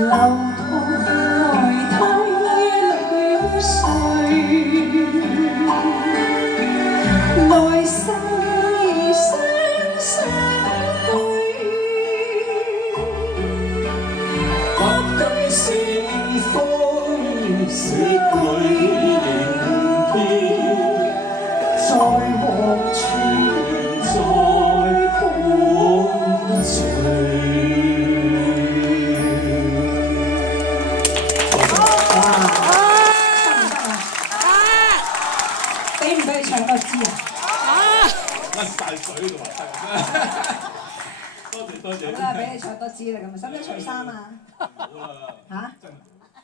流動來睇了誰？來世相相對，百對盛風色裏凝結，在黃泉在歡聚。俾唔俾你唱多支啊？甩晒水就話得。多謝。好啦，俾你唱多支啦，咁啊，使唔使除衫啊？冇啦。嚇？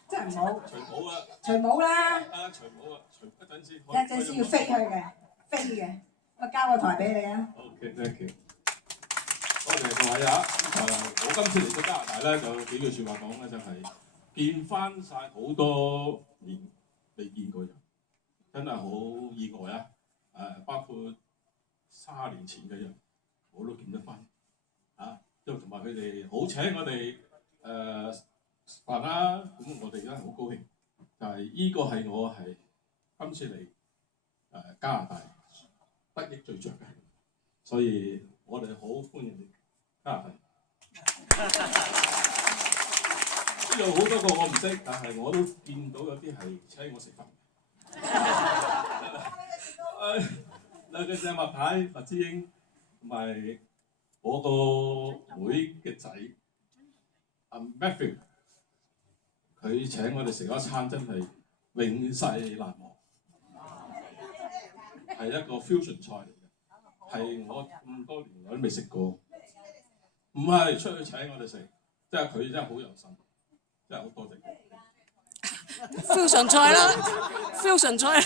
真係唔好。除帽啊！除帽啦！除帽啊！除一陣先。一陣先要飛去嘅，飛嘅。我交個台俾你啊。OK，thank you。多謝各位啊！我今次嚟到加拿大咧，就幾句説話講咧，就係見翻晒好多年未見過人，真係好意外啊！包括30年前嘅人，我都見得翻啊！因為同埋佢哋好請我哋飯啦，咁我哋真係好高興。就係依個係我係今次嚟加拿大得益最着嘅，所以我哋好歡迎加拿大。呢度好多個我唔識，但係我都見到有啲係請我食飯。兩個隻麥太、麥之英同埋我個妹嘅仔阿 Matthew， 佢請我哋食一餐真係永世難忘，係一個 fusion 菜嚟嘅，係我咁多年來都未食過，唔係出去請我哋食，即係佢真係好有心，真係好多謝佢。fusion 菜啦 ，fusion 菜。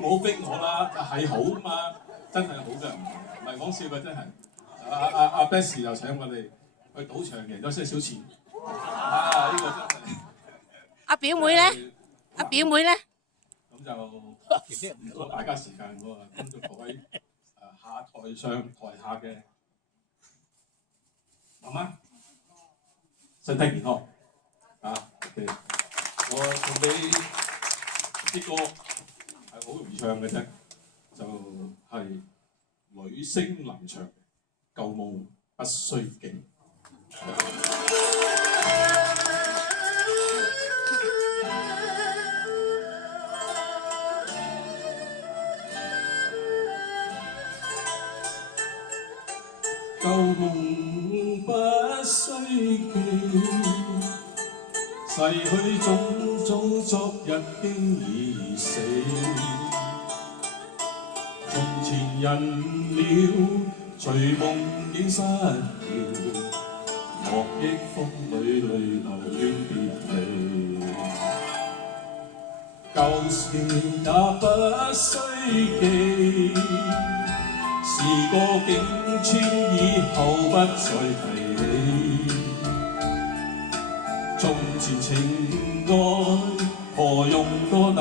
冇逼我啦，係好嘛，真係好嘅，唔係講笑嘅，真係。阿 Bess 又請我哋去賭場贏咗些少錢，呢個真係。阿表妹咧？阿表妹咧？咁就唔阻大家時間，我啊恭祝各位下台上台下嘅媽媽身體健康OK， 我送俾啲歌。好容易唱嘅啫，就係女聲能唱，舊夢不須記。舊夢不須記，逝去種種昨日經已死。從前人了，隨夢境失了，莫憶風裏淚流怨別離。舊事也不須記，時過境遷以後不再提起。從前情愛何用多等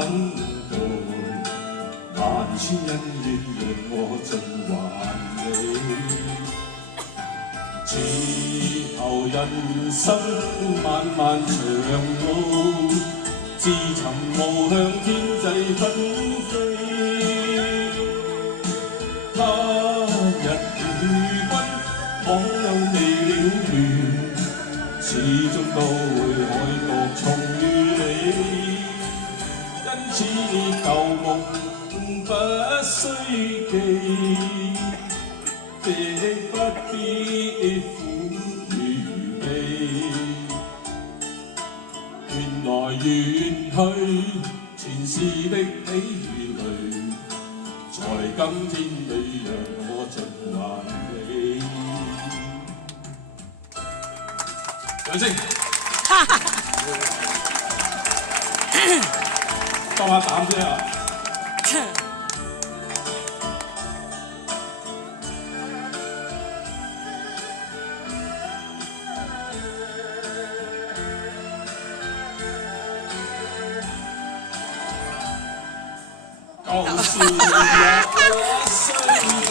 待？萬千恩怨讓我盡還你。此後人生漫漫長路，自尋無向天際紛飛。他日與君倘有未了緣，始終都會海角重遇你。因此舊夢不須記，亦不必苦與悲。緣來緣去，前世的喜與淚，在今天裏讓我盡還你。掌聲！多下膽啫啊！舊事也不須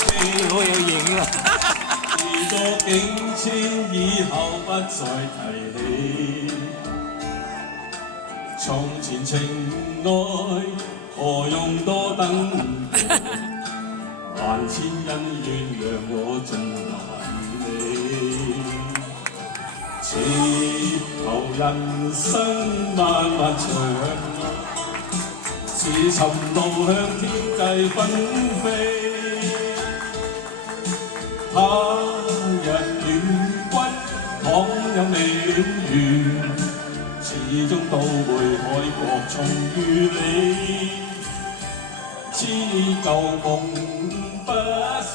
記，好有型啊！時過境遷以後不再提起。從前情愛何用多等待，萬千恩怨讓我盡還你。似求人生漫漫長，似尋路向天際紛飛。他日與君倘有美緣，始終都會海角重遇你。知舊夢不須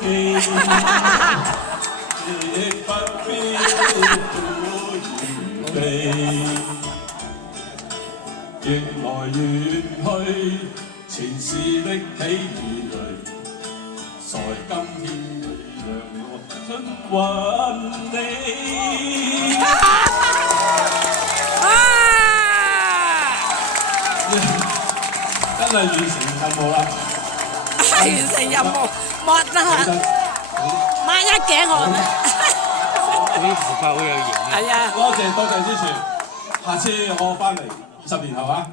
記，亦不必多預備。緣來緣去，前事的喜與淚，在今天你讓我盡還你。真係完成任務啦！完成任務，抹真係抹一頸汗啊！啲頭髮好有型啊！係啊！多謝支持，下次我翻嚟20年後啊！